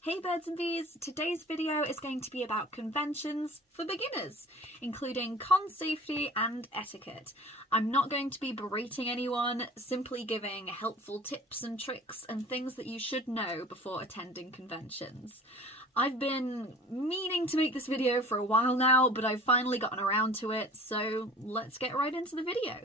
Hey birds and bees, today's video is going to be about conventions for beginners, including con safety and etiquette. I'm not going to be berating anyone, simply giving helpful tips and tricks and things that you should know before attending conventions. I've been meaning to make this video for a while now, but I've finally gotten around to it, so let's get right into the video.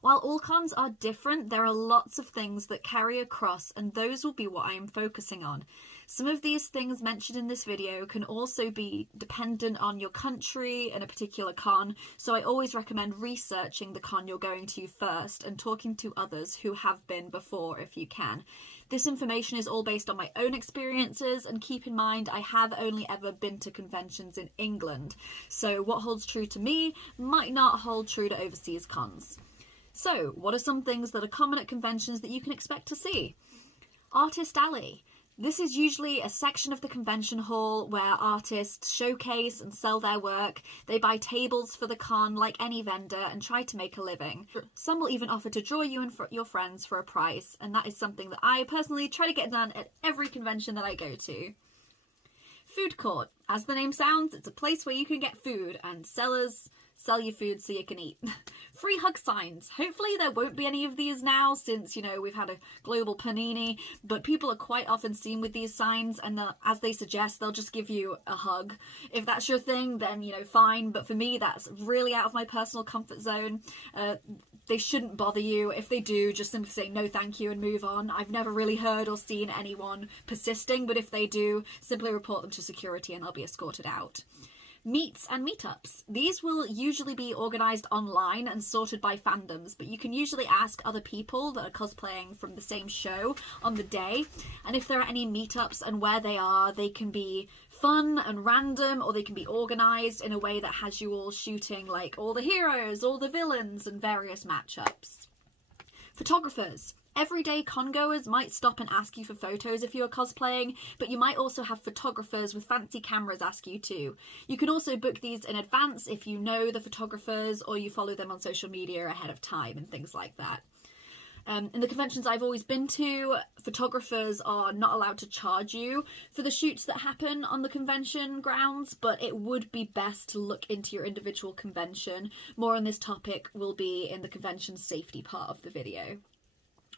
While all cons are different, there are lots of things that carry across, and those will be what I am focusing on. Some of these things mentioned in this video can also be dependent on your country and a particular con, so I always recommend researching the con you're going to first and talking to others who have been before if you can. This information is all based on my own experiences, and keep in mind I have only ever been to conventions in England, so what holds true to me might not hold true to overseas cons. So, what are some things that are common at conventions that you can expect to see? Artist Alley. This is usually a section of the convention hall where artists showcase and sell their work. They buy tables for the con like any vendor and try to make a living. Some will even offer to draw you and your friends for a price, and that is something that I personally try to get done at every convention that I go to. Food court. As the name sounds, it's a place where you can get food and sellers sell you food so you can eat. Free hug signs. Hopefully there won't be any of these now since, we've had a global panini, but people are quite often seen with these signs, and as they suggest, they'll just give you a hug. If that's your thing, then, fine, but for me, that's really out of my personal comfort zone. They shouldn't bother you. If they do, just simply say no thank you and move on. I've never really heard or seen anyone persisting, but if they do, simply report them to security and they'll be escorted out. Meets and meetups. These will usually be organised online and sorted by fandoms, but you can usually ask other people that are cosplaying from the same show on the day, and if there are any meetups and where they are, they can be fun and random, or they can be organised in a way that has you all shooting like all the heroes, all the villains, and various matchups. Photographers. Everyday congoers might stop and ask you for photos if you're cosplaying, but you might also have photographers with fancy cameras ask you too. You can also book these in advance if you know the photographers or you follow them on social media ahead of time and things like that. In the conventions I've always been to, photographers are not allowed to charge you for the shoots that happen on the convention grounds, but it would be best to look into your individual convention. More on this topic will be in the convention safety part of the video.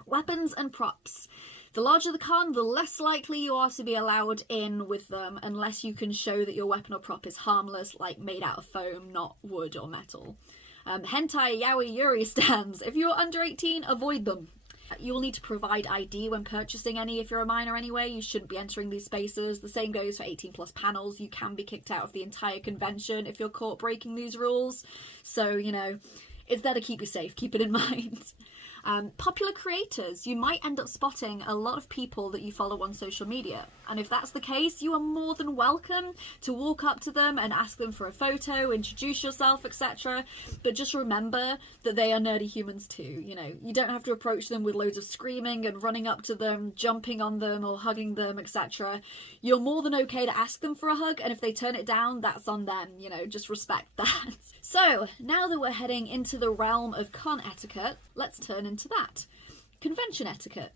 Weapons and props. The larger the con, the less likely you are to be allowed in with them unless you can show that your weapon or prop is harmless, like made out of foam, not wood or metal. Hentai, yaoi, yuri stands. If you're under 18, avoid them. You will need to provide ID when purchasing any if you're a minor anyway. You shouldn't be entering these spaces. The same goes for 18 plus panels. You can be kicked out of the entire convention if you're caught breaking these rules. So, it's there to keep you safe. Keep it in mind. Popular creators. You might end up spotting a lot of people that you follow on social media, and if that's the case, you are more than welcome to walk up to them and ask them for a photo, introduce yourself, etc. But just remember that they are nerdy humans too. You don't have to approach them with loads of screaming and running up to them, jumping on them or hugging them, etc. You're more than okay to ask them for a hug, and if they turn it down, that's on them. Just respect that. So, now that we're heading into the realm of con etiquette, let's turn into that. Convention etiquette.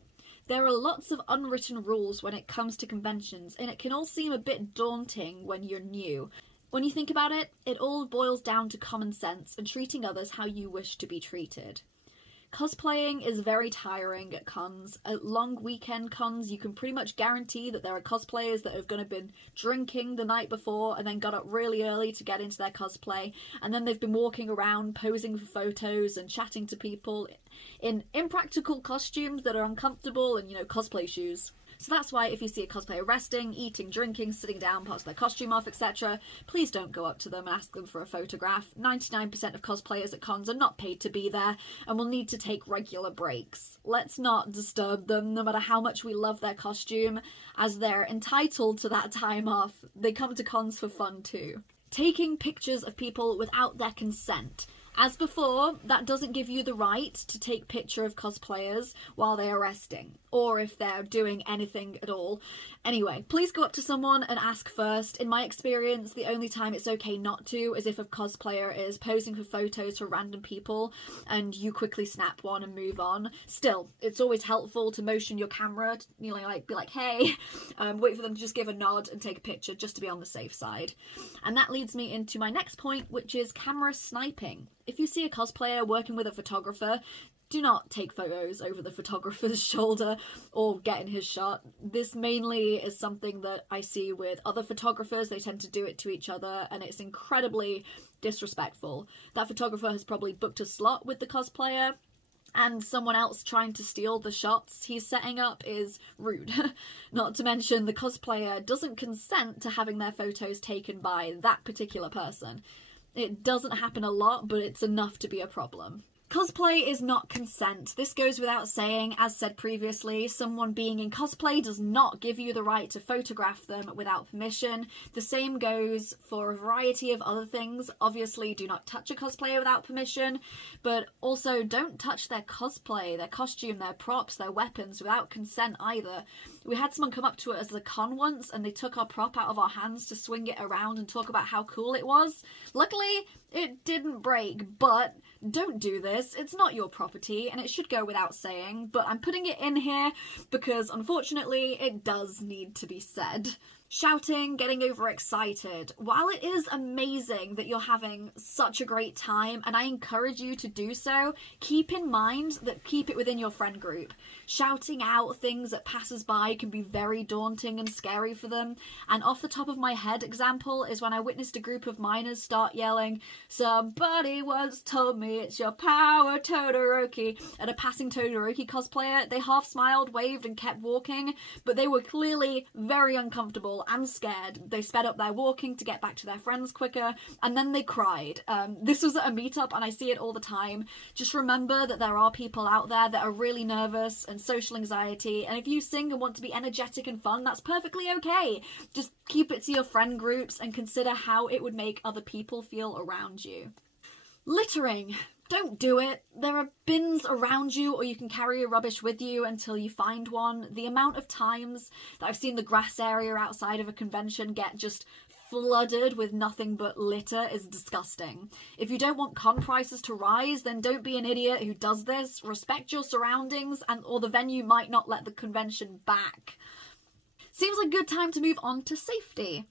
There are lots of unwritten rules when it comes to conventions, and it can all seem a bit daunting when you're new. When you think about it, it all boils down to common sense and treating others how you wish to be treated. Cosplaying is very tiring at cons. At long weekend cons, you can pretty much guarantee that there are cosplayers that have been drinking the night before and then got up really early to get into their cosplay, and then they've been walking around posing for photos and chatting to people in impractical costumes that are uncomfortable and, cosplay shoes. So that's why if you see a cosplayer resting, eating, drinking, sitting down, parts of their costume off, etc., please don't go up to them and ask them for a photograph. 99% of cosplayers at cons are not paid to be there and will need to take regular breaks. Let's not disturb them, no matter how much we love their costume, as they're entitled to that time off. They come to cons for fun too. Taking pictures of people without their consent. As before, that doesn't give you the right to take picture of cosplayers while they're resting, or if they're doing anything at all. Anyway, please go up to someone and ask first. In my experience, the only time it's okay not to is if a cosplayer is posing for photos for random people and you quickly snap one and move on. Still, it's always helpful to motion your camera, you know, like be like, hey, wait for them to just give a nod and take a picture just to be on the safe side. And that leads me into my next point, which is camera sniping. If you see a cosplayer working with a photographer, do not take photos over the photographer's shoulder or get in his shot. This mainly is something that I see with other photographers. They tend to do it to each other and it's incredibly disrespectful. That photographer has probably booked a slot with the cosplayer and someone else trying to steal the shots he's setting up is rude. Not to mention the cosplayer doesn't consent to having their photos taken by that particular person. It doesn't happen a lot, but it's enough to be a problem. Cosplay is not consent. This goes without saying. As said previously, someone being in cosplay does not give you the right to photograph them without permission. The same goes for a variety of other things. Obviously, do not touch a cosplayer without permission, but also don't touch their cosplay, their costume, their props, their weapons without consent either. We had someone come up to us at a con once and they took our prop out of our hands to swing it around and talk about how cool it was. Luckily, it didn't break, but don't do this. It's not your property and it should go without saying, but I'm putting it in here because unfortunately it does need to be said. Shouting, getting overexcited. While it is amazing that you're having such a great time, and I encourage you to do so, keep in mind that keep it within your friend group. Shouting out things at passers-by can be very daunting and scary for them, and off the top of my head example is when I witnessed a group of minors start yelling, "Somebody once told me it's your power, Todoroki," at a passing Todoroki cosplayer. They half smiled, waved, and kept walking, but they were clearly very uncomfortable and scared. They sped up their walking to get back to their friends quicker, and then they cried. This was at a meetup and I see it all the time. Just remember that there are people out there that are really nervous and social anxiety, and if you sing and want to be energetic and fun, that's perfectly okay. Just keep it to your friend groups and consider how it would make other people feel around you. Littering. Don't do it. There are bins around you, or you can carry your rubbish with you until you find one. The amount of times that I've seen the grass area outside of a convention get just flooded with nothing but litter is disgusting. If you don't want con prices to rise, then don't be an idiot who does this. Respect your surroundings, or the venue might not let the convention back. Seems like a good time to move on to safety.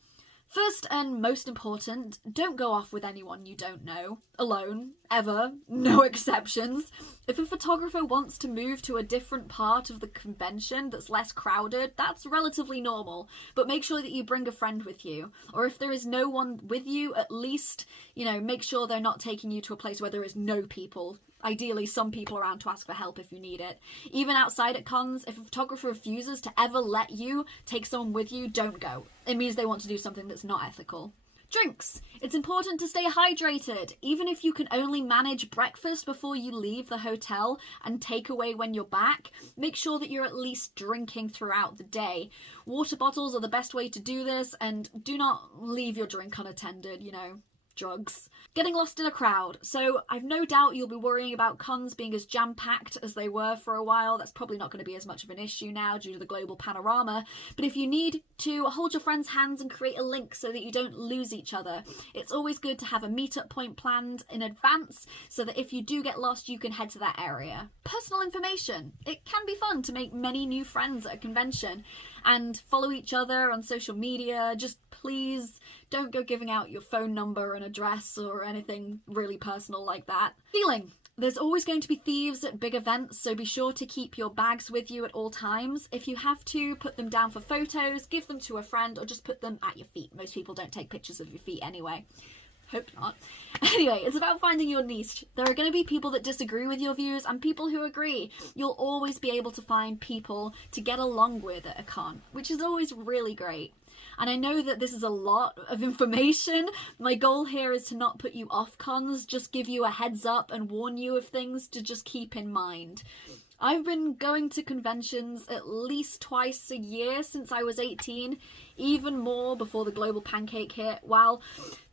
First and most important, don't go off with anyone you don't know. Alone. Ever. No exceptions. If a photographer wants to move to a different part of the convention that's less crowded, that's relatively normal. But make sure that you bring a friend with you. Or if there is no one with you, at least, make sure they're not taking you to a place where there is no people. Ideally, some people around to ask for help if you need it. Even outside at cons, if a photographer refuses to ever let you take someone with you, don't go. It means they want to do something that's not ethical. Drinks. It's important to stay hydrated. Even if you can only manage breakfast before you leave the hotel and takeaway when you're back, make sure that you're at least drinking throughout the day. Water bottles are the best way to do this, and do not leave your drink unattended, drugs. Getting lost in a crowd. So I've no doubt you'll be worrying about cons being as jam-packed as they were for a while. That's probably not going to be as much of an issue now due to the global panorama. But if you need to, hold your friends' hands and create a link so that you don't lose each other. It's always good to have a meetup point planned in advance so that if you do get lost, you can head to that area. Personal information. It can be fun to make many new friends at a convention and follow each other on social media. Just please don't go giving out your phone number and address or anything really personal like that. Stealing. There's always going to be thieves at big events, so be sure to keep your bags with you at all times. If you have to, put them down for photos, give them to a friend, or just put them at your feet. Most people don't take pictures of your feet anyway. Hope not. Anyway, it's about finding your niche. There are going to be people that disagree with your views and people who agree. You'll always be able to find people to get along with at a con, which is always really great. And I know that this is a lot of information. My goal here is to not put you off cons, just give you a heads up and warn you of things to just keep in mind. I've been going to conventions at least twice a year since I was 18, even more before the global pancake hit. While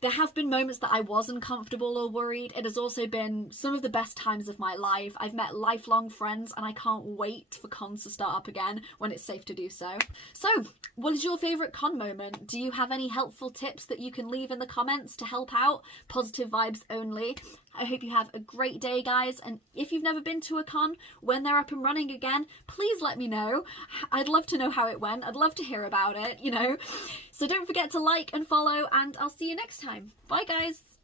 there have been moments that I was uncomfortable or worried, it has also been some of the best times of my life. I've met lifelong friends and I can't wait for cons to start up again when it's safe to do so. So, what is your favourite con moment? Do you have any helpful tips that you can leave in the comments to help out? Positive vibes only. I hope you have a great day, guys, and if you've never been to a con, when they're up and running again, please let me know. I'd love to know how it went. I'd love to hear about it, you know. So don't forget to like and follow, and I'll see you next time. Bye, guys.